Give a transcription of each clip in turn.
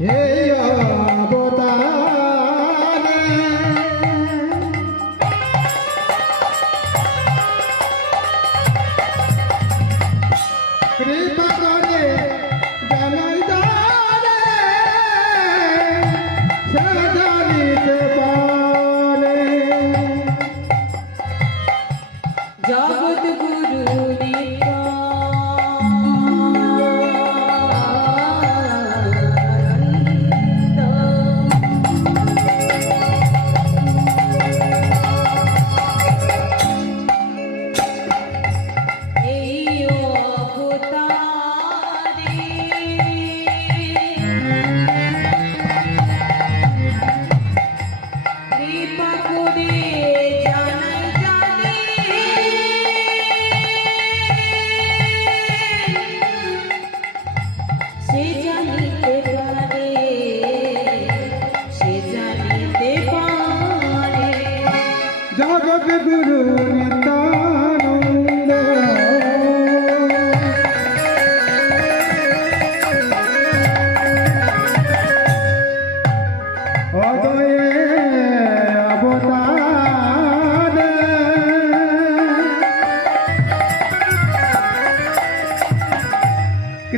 Yeah, yeah.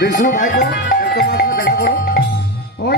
Vishnu ভাইপো একটা দেখা করো। ওই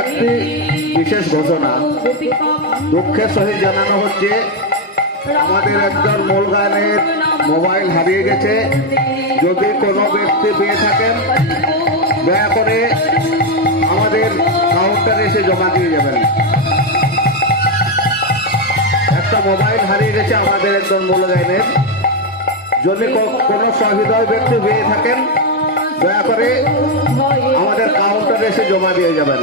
একটি বিশেষ ঘোষণা। দুঃখের সহিত জানানো হচ্ছে, আমাদের একজন মূল গানের মোবাইল হারিয়ে গেছে। যদি কোনো ব্যক্তি পেয়ে থাকেন, দয়া করে আমাদের কাউন্টারে এসে জমা দিয়ে যাবেন। একটা মোবাইল হারিয়ে গেছে আমাদের একজন মূল গানের। যদি কোনো সহৃদয় ব্যক্তি পেয়ে থাকেন, দয়া করে আমাদের কাউন্টারে এসে জমা দিয়ে যাবেন।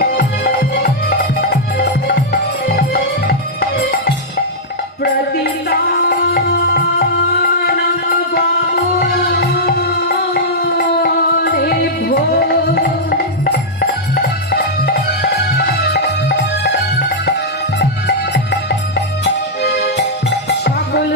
সকল